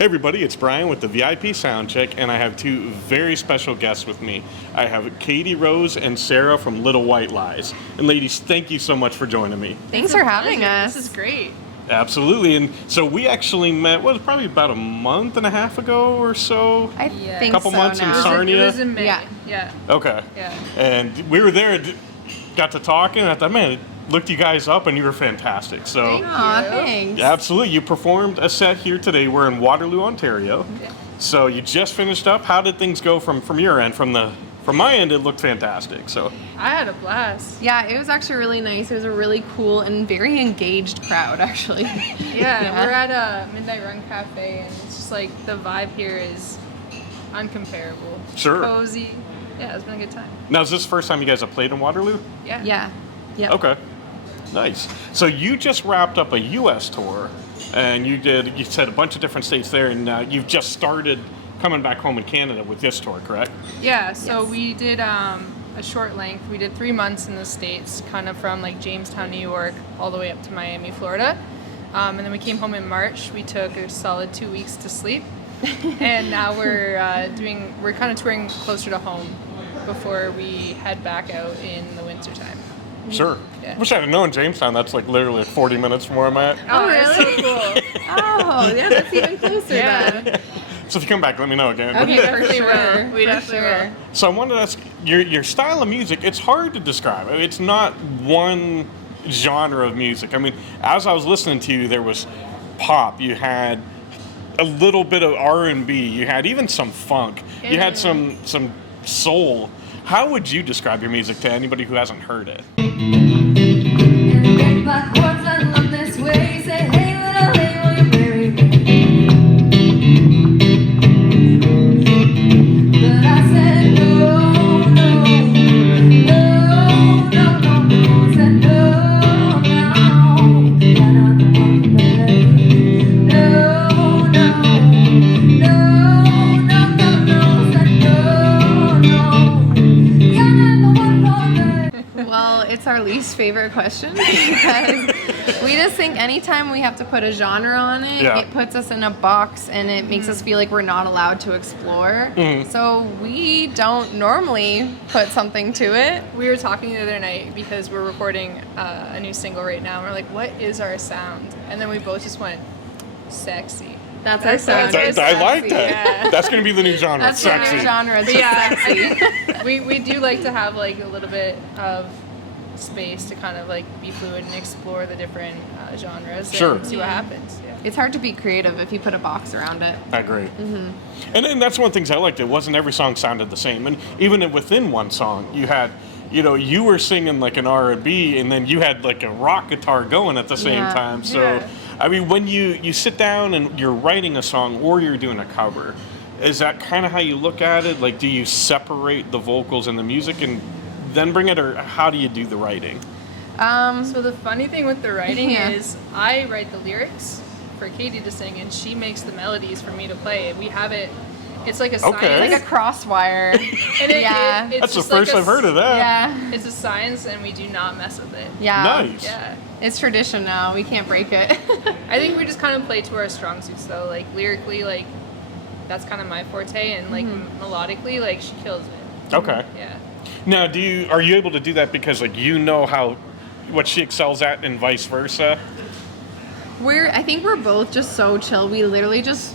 Hey everybody, it's Brian with the VIP Soundcheck, and I have two very special guests with me. I have Katie Rose and Sara from Little White Lies. And ladies, thank you so much for joining me. Thanks for having us. This is great. Absolutely, and so we actually met, probably about a month and a half ago or so? I think a couple so months now. in Sarnia? It was in May. Yeah. Okay. Yeah. And we were there, got to talking, and I thought, man, looked you guys up, and you were fantastic. So, Aw, thanks. absolutely, you performed a set here today. We're in Waterloo, Ontario. Yeah. So you just finished up. How did things go from your end? From my end, it looked fantastic. So I had a blast. Yeah, it was actually really nice. It was a really cool and very engaged crowd, actually. Yeah, we're at a Midnight Run Cafe, and it's just like the vibe here is uncomparable. Sure. Cozy. Yeah, it's been a good time. now, is this the first time you guys have played in Waterloo? Yeah. Yeah. Yep. Okay, nice. So you just wrapped up a U.S. tour, and you said a bunch of different states there, and you've just started coming back home in Canada with this tour, correct? Yeah, so Yes. we did a short length. We did 3 months in the States, kind of from like Jamestown, New York, all the way up to Miami, Florida. And then we came home in March. We took a solid 2 weeks to sleep. And now we're kind of touring closer to home before we head back out in the wintertime. Sure. Yeah. Wish I'd have known Jamestown. That's like literally 40 minutes from where I'm at. Oh, it's really? so cool. Oh, yeah, that's even closer Yeah. then. So if you come back, let me know again. Okay, for definitely sure. will. We for definitely sure. will. So I wanted to ask, your style of music, it's hard to describe. It's not one genre of music. I mean, as I was listening to you, there was pop, you had a little bit of R&B, you had even some funk, you had some soul. How would you describe your music to anybody who hasn't heard it? Well, it's our least favorite question because we just think anytime we have to put a genre on it, Yeah. it puts us in a box and it makes us feel like we're not allowed to explore. So we don't normally put something to it. We were talking the other night because we're recording a new single right now. And we're like, what is our sound? And then we both just went, sexy. That's our sound. That's I like sexy, that. yeah. That's going to be the new genre, That's our sexy. new genre, But just yeah, sexy. we do like to have like a little bit of space to kind of like be fluid and explore the different genres Sure. and see what happens. Yeah. It's hard to be creative if you put a box around it. I agree. And that's one of the things I liked. It wasn't every song sounded the same. And even within one song, you had, you were singing like an R&B, and then you had like a rock guitar going at the same Yeah. time. So, Yeah. I mean, when you sit down and you're writing a song or you're doing a cover, is that kind of how you look at it? Like, do you separate the vocals and the music and then bring it, or how do you do the writing? So the funny thing with the writing Yeah. is I write the lyrics for Katie to sing, and she makes the melodies for me to play. We have it. It's like a science. Okay. Like a crosswire. And Yeah. it's That's the just like first I've heard of that. Yeah. It's a science, and we do not mess with it. Yeah. Nice. Yeah. It's tradition now. We can't break it. I think we just kind of play to our strong suits, though. Like lyrically, like that's kind of my forte, and like melodically, like she kills it. Okay. Yeah. Now, are you able to do that because like what she excels at and vice versa? I think we're both just so chill. We literally just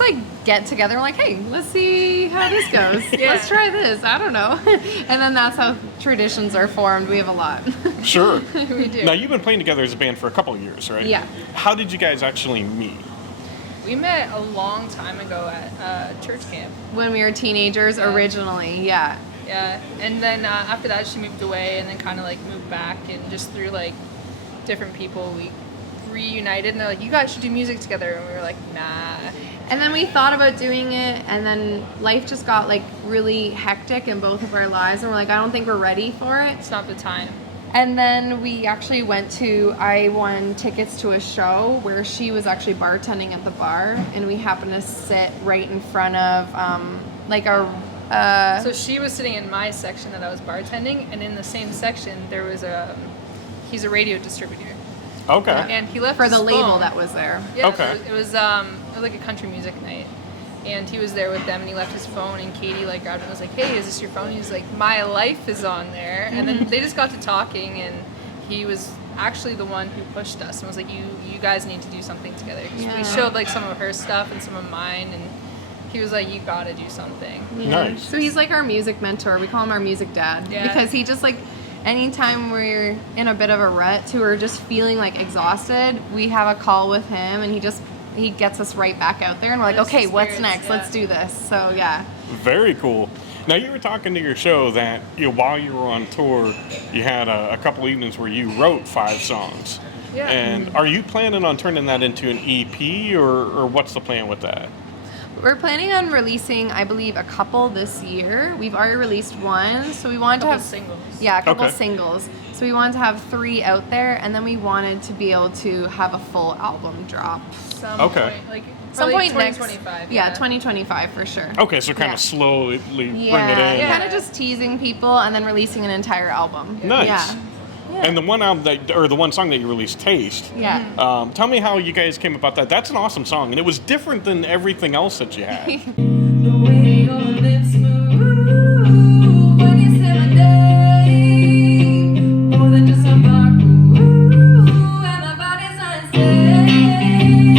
like get together and like, hey, let's see how this goes. Yeah. Let's try this. I don't know. And then that's how traditions are formed. We have a lot. Sure. We do. Now, you've been playing together as a band for a couple of years, right? Yeah. How did you guys actually meet? We met a long time ago at church camp. When we were teenagers, Yeah. originally, yeah. Yeah, and then after that she moved away, and then kind of like moved back, and just through like different people we reunited, and they're like, you guys should do music together, and we were like, nah. And then we thought about doing it, and then life just got like really hectic in both of our lives, and we're like, I don't think we're ready for it. It's not the time. And then we actually I won tickets to a show where she was actually bartending at the bar, and we happened to sit right in front of like a So she was sitting in my section that I was bartending, and in the same section there was he's a radio distributor. Okay. And he left For his the label phone. that was there. Yeah, Okay. it was like a country music night, and he was there with them, and he left his phone, and Katie like grabbed it and was like, "Hey, is this your phone?" And he was like, "My life is on there," and then they just got to talking, and he was actually the one who pushed us and was like, "You guys need to do something together." 'Cause Yeah. we showed like some of her stuff and some of mine, and he was like, "You got to do something." Nice. So he's like our music mentor. We call him our music dad. Yeah. Because he just like, anytime we're in a bit of a rut, or just feeling like exhausted, we have a call with him, and he gets us right back out there, and we're like, Lifts okay, the what's spirits, next? yeah. Let's do this. So yeah. Very cool. Now, you were talking to your show that while you were on tour, you had a couple evenings where you wrote 5 songs. Yeah. And are you planning on turning that into an EP, or what's the plan with that? We're planning on releasing, I believe, a couple this year. We've already released one, so we wanted to Couple have singles. Yeah, a couple Okay. singles. So we wanted to have 3 out there, and then we wanted to be able to have a full album drop. Some Okay. point, like Some probably point next 2025. Yeah, 2025 for sure. Okay, so kind Yeah. of slowly bring it Yeah, in. Yeah. kind of just teasing people and then releasing an entire album. Nice. Yeah. Yeah. And the one album the one song that you released, Taste. Yeah. Tell me how you guys came about that. That's an awesome song, and it was different than everything else that you had. The way your lips move when you say my name, more than just a bark. Ooh, and my body's not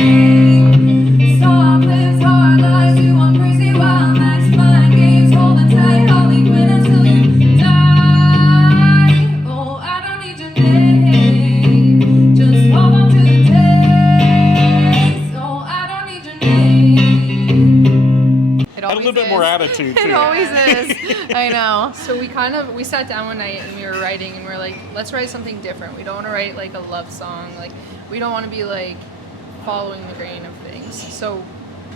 insane. Soft lips, hard lies, you want crazy wild nights, mind games, holding tight, Harley Quinn until you die. Oh, I don't need your name, just hold on to the taste. Oh, I don't need your name. It Had a always little bit more is. attitude to It it. always is. I know. So we sat down one night and we were writing, and we are like, let's write something different. We don't want to write like a love song. Like, we don't want to be like following the grain of things. So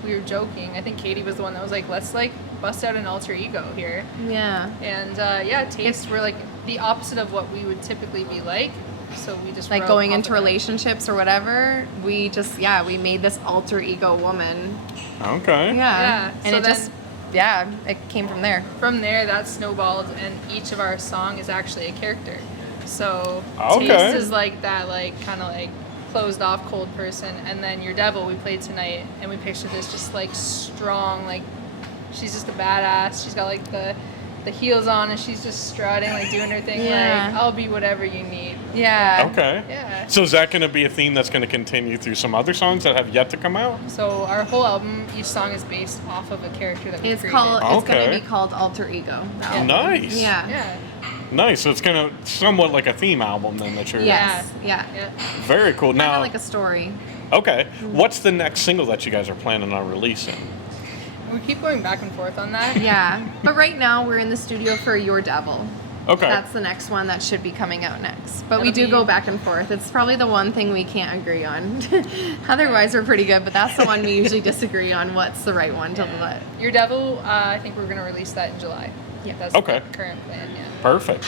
we were joking. I think Katie was the one that was like, let's like bust out an alter ego here. Yeah. And yeah, Taste were like the opposite of what we would typically be like. So we just Like wrote going off into of that. relationships or whatever, we just, we made this alter ego woman. Okay. Yeah, And so it just, it came from there. From there, that snowballed, and each of our song is actually a character. So Okay. Taste is like that, like kind of like closed off, cold person, and then Your Devil we played tonight, and we pictured this just like strong, like she's just a badass. She's got like the heels on, and she's just strutting, like doing her thing. Yeah. Like, I'll be whatever you need. Yeah. Okay. Yeah. So is that going to be a theme that's going to continue through some other songs that have yet to come out? So our whole album, each song is based off of a character that we It's created. called. It's Okay. gonna be called Alter Ego. the album. Nice. Yeah. Yeah. Nice. So it's kind of somewhat like a theme album then that you're. Yes. Yeah. Yeah. Very cool. Kind Now, of like a story. okay. What's the next single that you guys are planning on releasing? We keep going back and forth on that. Yeah. But right now we're in the studio for Your Devil. Okay. That's the next one that should be coming out next. But we That'll do be- go back and forth. It's probably the one thing we can't agree on. Otherwise, we're pretty good. But that's the one we usually disagree on. What's the right one to let? Your Devil, I think we're going to release that in July. Yeah. That's Okay. the current plan, yeah. Perfect.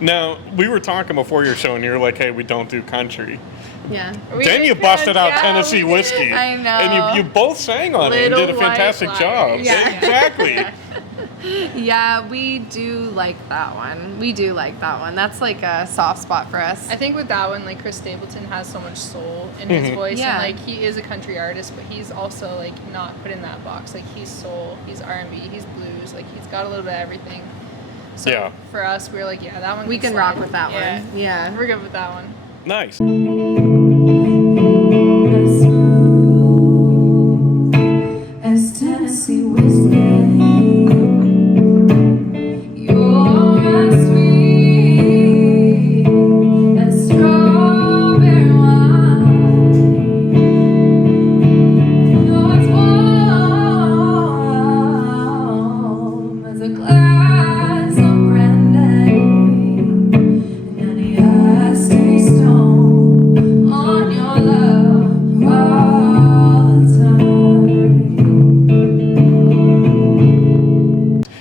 Now, we were talking before your show, and you were like, hey, we don't do country. Yeah. We Then did you busted out yeah, Tennessee we did. Whiskey. I know. And you both sang on it and Little did a White fantastic Lies. job. Yeah. Exactly. Yeah, we do like that one. We do like that one. That's like a soft spot for us. I think with that one, like Chris Stapleton has so much soul in his voice, Yeah. and like he is a country artist, but he's also like not put in that box. Like he's soul, he's R&B, he's blues, like he's got a little bit of everything. So Yeah. for us, we were like, yeah, that one. We can can slide. rock with that Yeah. one. Yeah. We're good with that one. Nice. As smooth as Tennessee whiskey, you're as sweet as strawberry wine. You're as warm as a glass of brandy, and honey, I stay stoned on your love all the time.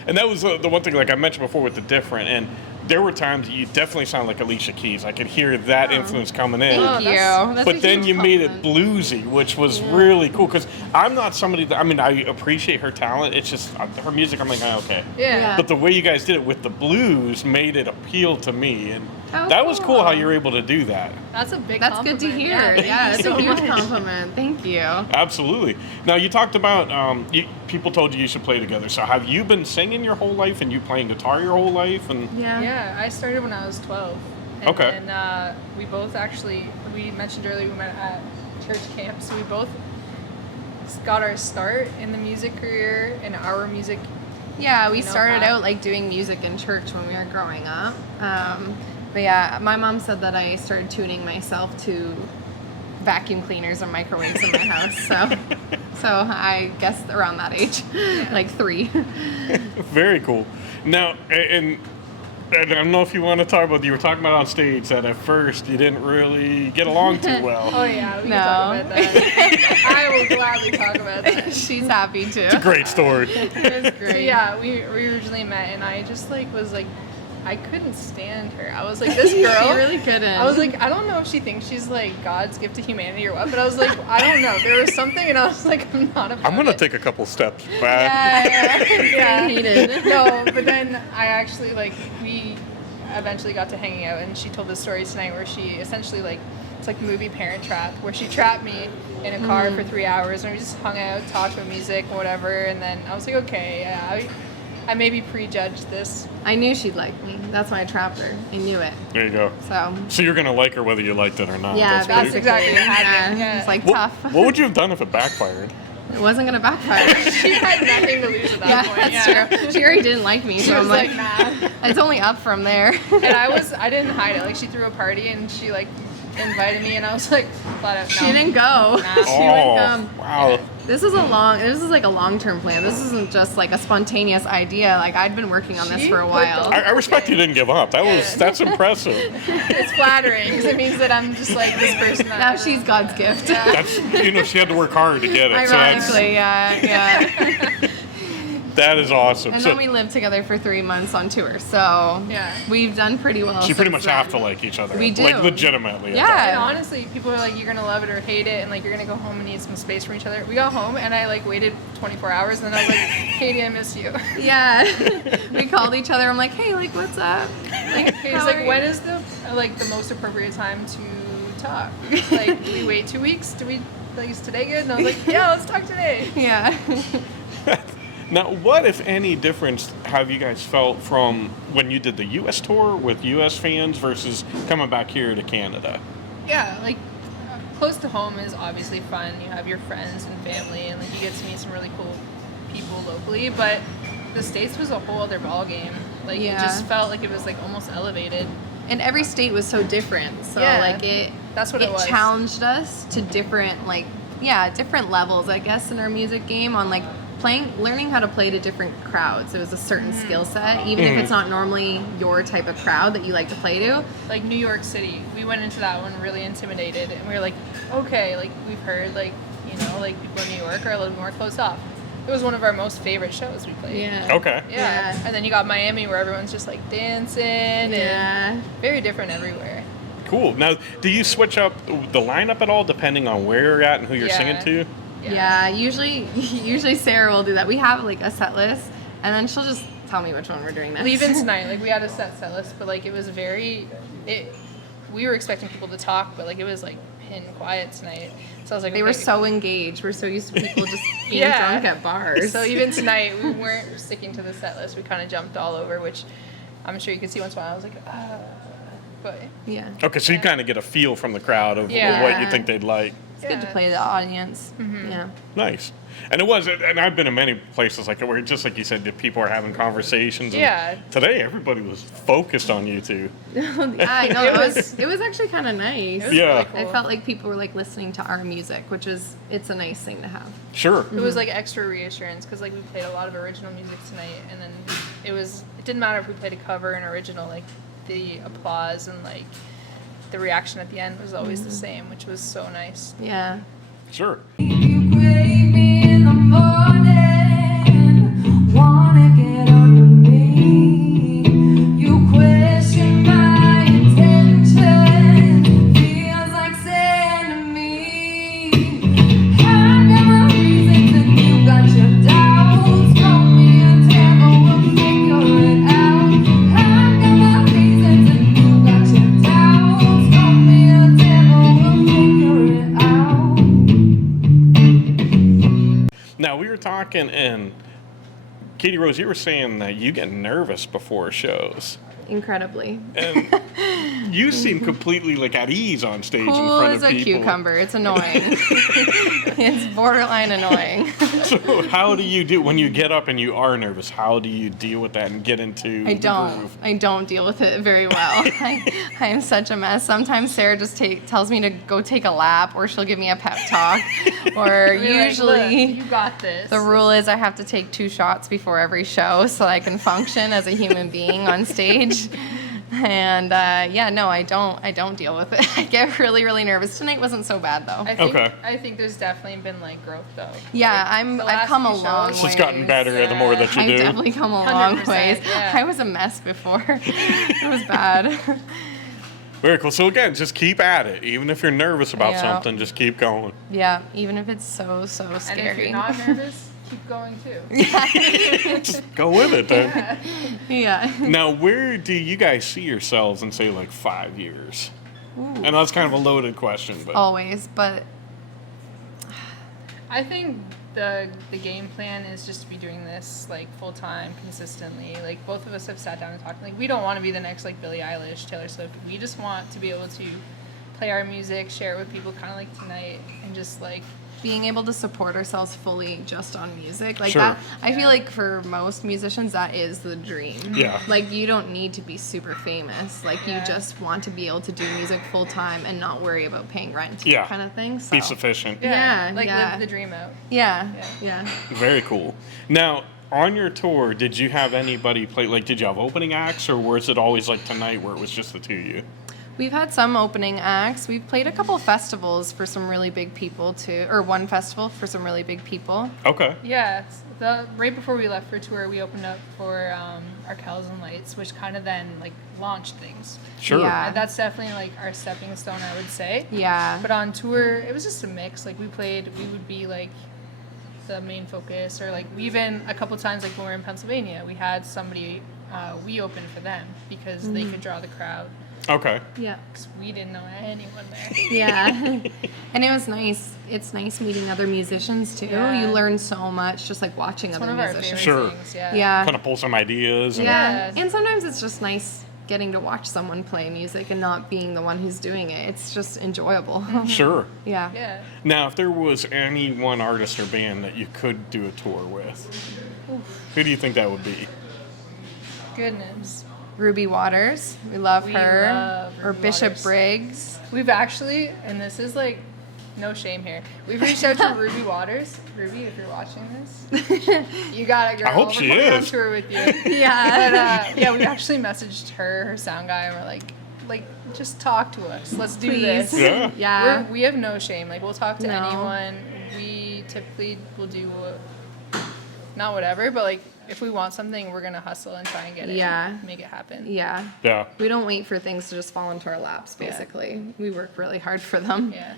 And that was the one thing, like I mentioned before, with the different. And there were times you definitely sound like Alicia Keys. I could hear that influence coming in. Thank you. That's But a then huge you made it compliment. bluesy, which was really cool. Because I'm not somebody that, I mean, I appreciate her talent. It's just her music, I'm like, oh, okay. Yeah. But the way you guys did it with the blues made it appeal to me. And Oh, that was cool how cool. you were able to do that. That's a big That's good to compliment. hear. Thank Yeah, you it's so a huge much. compliment. Thank you. Absolutely. Now, you talked about people told you should play together. So have you been singing your whole life and you playing guitar your whole life? And Yeah. Yeah, I started when I was 12. And Okay. then we both actually, we mentioned earlier we met at church camp, so we both got our start in the music career and our music. Yeah, we You know, started how- out like doing music in church when we were growing up. But yeah, my mom said that I started tuning myself to vacuum cleaners and microwaves in my house. So I guess around that age, like 3. very cool. Now, and I don't know if you want to talk about, you were talking about on stage that at first you didn't really get along too well. Oh yeah, we No. can talk about that. I will gladly talk about that. She's happy too. Great story. It was great. So yeah, we originally met, and I just like was like, I couldn't stand her. I was like, this girl. She really couldn't. I was like, I don't know if she thinks she's like God's gift to humanity or what, but I was like, I don't know. There was something, and I was like, I'm not about I'm going to it. take a couple steps back. Yeah. Heated. No, but then I actually like we eventually got to hanging out, and she told this story tonight where she essentially like it's like the movie Parent Trap, where she trapped me in a car for 3 hours, and we just hung out, talked about music, whatever, and then I was like, okay, yeah, I maybe prejudged this. I knew she'd like me. That's why I trapped her. I knew it. There you go. So So you're going to like her whether you liked it or not. yeah, That's That's pretty- exactly what happened, yeah. It's like What, tough. what would you have done if it backfired? It wasn't gonna backfire. She had nothing to lose at that Yeah, point. that's yeah. true. She already didn't like me, She so was I'm like, nah. it's only up from there. And I didn't hide it. Like she threw a party and she like invited me, and I was like flat out no. She didn't go. Nah. She Oh, wouldn't come. wow. This is like a long-term plan. This isn't just like a spontaneous idea. Like I'd been working on this She for a put while. I respect you didn't give up. That's impressive. It's flattering because it means that I'm just like this person. That Now everyone- she's God's gift. Yeah. That's, she had to work hard to get it. So that's, Ironically, yeah. that is awesome. And So then we lived together for 3 months on tour, so Yeah. we've done pretty well. you pretty since much have then. to like each other. We do. Like legitimately. Yeah. And honestly, people are like, you're gonna love it or hate it, and like you're gonna go home and need some space from each other. We got home and I like waited 24 hours, and then I was like, Katie, I miss you. Yeah. We called each other. I'm like, hey, like, what's up? Like, Katie's how like, are when you? is the most appropriate time to talk? Like, do we wait 2 weeks? Do we like is today good? And I was like, yeah, let's talk today. Yeah. Now, what, if any, difference have you guys felt from when you did the U.S. tour with U.S. fans versus coming back here to Canada? Yeah, like close to home is obviously fun. You have your friends and family, and like you get to meet some really cool people locally. But the States was a whole other ball game. Like Yeah. it just felt like it was like almost elevated. And every state was so different. So Yeah. like That's what it was. challenged us to different different levels, I guess, in our music game on like learning how to play to different crowds. It was a certain skill set, even if it's not normally your type of crowd that you like to play to. Like New York City, we went into that one really intimidated, and we were like, okay, like we've heard like like people in New York are a little more closed off. It was one of our most favorite shows we played. Okay. Yeah. And then you got Miami, where everyone's just like dancing and Yeah. very different everywhere. Cool. Now, do you switch up the lineup at all depending on where you're at and who you're Yeah. singing to? Yeah, usually Sarah will do that. We have like a set list, and then she'll just tell me which one we're doing next. Leaving tonight, like we had a set list, but like it was we were expecting people to talk, but like it was like pin quiet tonight. So I was like, They were okay. so engaged. We're so used to people just being Yeah. drunk at bars. So even tonight, we weren't sticking to the set list. We kind of jumped all over, which I'm sure you could see once in a while. I was like, but yeah, Okay, so you kind of get a feel from the crowd of Yeah. what you think they'd like. it's good to play the audience. Yeah. Nice. And it was, and I've been in many places like it where, just like you said, that people are having conversations. And Yeah. Today, everybody was focused on you two. I know it was actually kind of nice. It was Yeah. really cool. I felt like people were like listening to our music, which is it's a nice thing to have. Sure. It was like extra reassurance because like we played a lot of original music tonight, and then it didn't matter if we played a cover and original, like the applause and like the reaction at the end was always the same, which was so nice. Yeah. Sure. You crave me in the morning, wanna get under me. You question second, and Katie Rose, you were saying that you get nervous before shows. Incredibly. And you seem completely like at ease on stage in Cool front as of a people. cucumber. It's annoying. It's borderline annoying. So how do you do when you get up and you are nervous? How do you deal with that and get into I the don't. groove? I don't deal with it very well. I am such a mess. Sometimes Sarah just tells me to go take a lap, or she'll give me a pep talk. Or Be like, usually "Look, you got this." the rule is I have to take 2 shots before every show so I can function as a human being on stage. And I don't deal with it. I get really, really nervous. Tonight wasn't so bad though. I think there's definitely been like growth though. Yeah, Like, the I've last come a few long shows- way. It's gotten better the more that you I've do. definitely come a long 100%, ways. yeah. I was a mess before. It was bad. Very cool. So again, just keep at it. Even if you're nervous about Yeah. something, just keep going. Yeah, even if it's so And scary. if you're not nervous, keep going too. Just go with it then. Yeah. Now, where do you guys see yourselves in, say, like 5 years? Ooh. I know that's kind of a loaded question, but Always, but I think the game plan is just to be doing this like full time, consistently. Like both of us have sat down and talked. Like we don't want to be the next like Billie Eilish, Taylor Swift. We just want to be able to play our music, share it with people, kind of like tonight, and just like being able to support ourselves fully just on music, like Sure. that, I feel like for most musicians that is the dream. Yeah. Like you don't need to be super famous. Like you Yeah. just want to be able to do music full time and not worry about paying rent. Yeah. Kind of thing. So. be sufficient. Yeah, like yeah. live the dream out. Yeah. Yeah. Yeah. Very cool. Now, on your tour, did you have anybody play? Like, did you have opening acts, or was it always like tonight where it was just the two of you? We've had some opening acts. We've played a couple festivals for some really big people too, or one festival for some really big people. Okay. Yeah, right before we left for tour, we opened up for Arkells and Lights, which kind of then like launched things. Sure. Yeah. And that's definitely like our stepping stone, I would say. Yeah. But on tour, it was just a mix. Like we would be like the main focus, or like even a couple times, like when we were in Pennsylvania, we had somebody we opened for them because they could draw the crowd. Okay. Yeah. Because we didn't know anyone there. Yeah. And it was nice. It's nice meeting other musicians too. Yeah. You learn so much just like watching It's other one of our musicians. favorite Sure. things. Yeah. Yeah. Kind of pull some ideas. And, Yeah. Yeah. And sometimes it's just nice getting to watch someone play music and not being the one who's doing it. It's just enjoyable. Sure. Yeah. Yeah. Now, if there was any one artist or band that you could do a tour with, who do you think that would be? Goodness. Ruby Waters. We love We her. love or Ruby Bishop Waters. Briggs. We've actually, and this is like, no shame here. We've reached out to Ruby Waters. Ruby, if you're watching this, you got it, girl. I hope We're she coming on is. tour with you. Yeah. But yeah, we actually messaged her sound guy, and we're like, just talk to us. Let's do Please. this. Yeah. Yeah. We have no shame. Like we'll talk to No. anyone. We typically will do not whatever, but like if we want something, we're gonna hustle and try and get it. Yeah. Make it happen. Yeah. Yeah. We don't wait for things to just fall into our laps, basically. We work really hard for them. Yeah.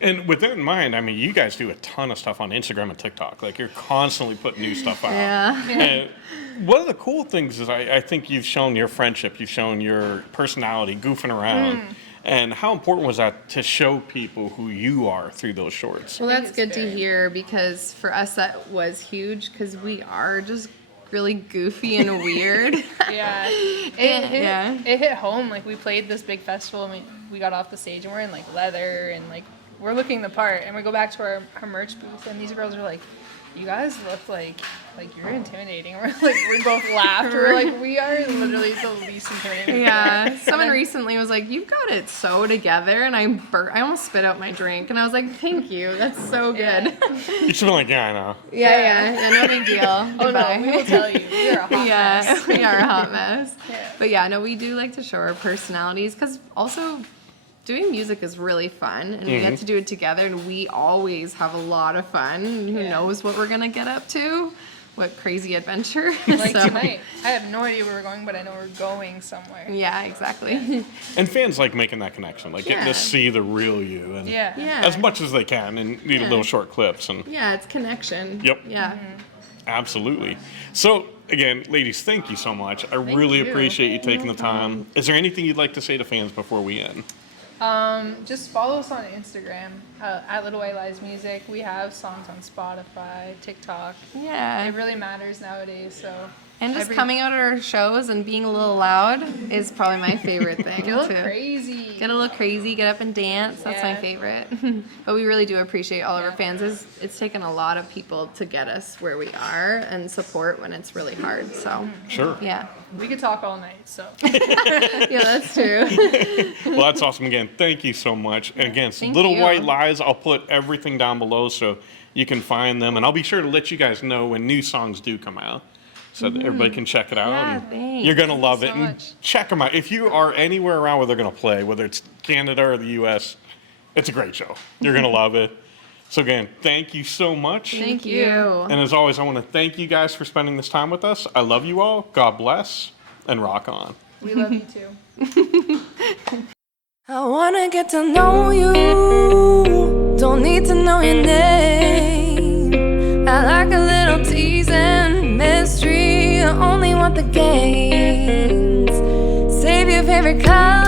And with that in mind, I mean, you guys do a ton of stuff on Instagram and TikTok. Like, you're constantly putting new stuff out. Yeah. And one of the cool things is I think you've shown your friendship, you've shown your personality, goofing around. And how important was that to show people who you are through those shorts? Well, I think that's it's good to very- hear because for us that was huge because we are just really goofy and weird. Yeah. Yeah. It hit home. Like we played this big festival and we got off the stage and we're in like leather and like we're looking the part and we go back to our merch booth and these girls are like, you guys look like you're intimidating. We both laughed. We're like, we are literally the least intimidating. Yeah. Someone recently was like, "You've got it so together," and I almost spit out my drink, and I was like, "Thank you. That's so good." Yeah. You should be like, yeah, I know. Yeah. No big deal. Oh no, we will tell you. We are a hot Yeah, mess. we are a hot mess. Yeah. But yeah, no, we do like to show our personalities because also doing music is really fun and we get to do it together and we always have a lot of fun. Who Yeah. knows what we're gonna get up to? What crazy adventure. Like So, tonight. I have no idea where we're going, but I know we're going somewhere. Yeah, exactly. And fans like making that connection, like getting Yeah. to see the real you. And Yeah. Yeah. as much as they can and need Yeah. little short clips. And Yeah, it's connection. Yep. Yeah. absolutely. So, again, ladies, thank you so much. I really you. appreciate you taking the time. Is there anything you'd like to say to fans before we end? Just follow us on Instagram at Little White Lies Music. We have songs on Spotify, TikTok. Yeah. It really matters nowadays. So. And just coming out at our shows and being a little loud is probably my favorite thing. Get a little too. crazy. Get a little crazy, get up and dance. That's my Yeah. favorite. But we really do appreciate all of our fans. It's taken a lot of people to get us where we are and support when it's really hard. So, Sure. yeah. We could talk all night. So. Yeah, that's true. Well, that's awesome. Again, thank you so much. And again, Thank Little you. White Lies, I'll put everything down below so you can find them. And I'll be sure to let you guys know when new songs do come out so that everybody can check it out. Yeah, And thanks. you're going to love so it. And much. check them out. If you are anywhere around where they're going to play, whether it's Canada or the U.S., it's a great show. You're going to love it. So again, thank you so much. Thank you. And as always, I want to thank you guys for spending this time with us. I love you all. God bless and rock on. We love you too. I wanna get to know you. Don't need to know your name. I like a little teasing, mystery. I only want the games. Save your favorite color.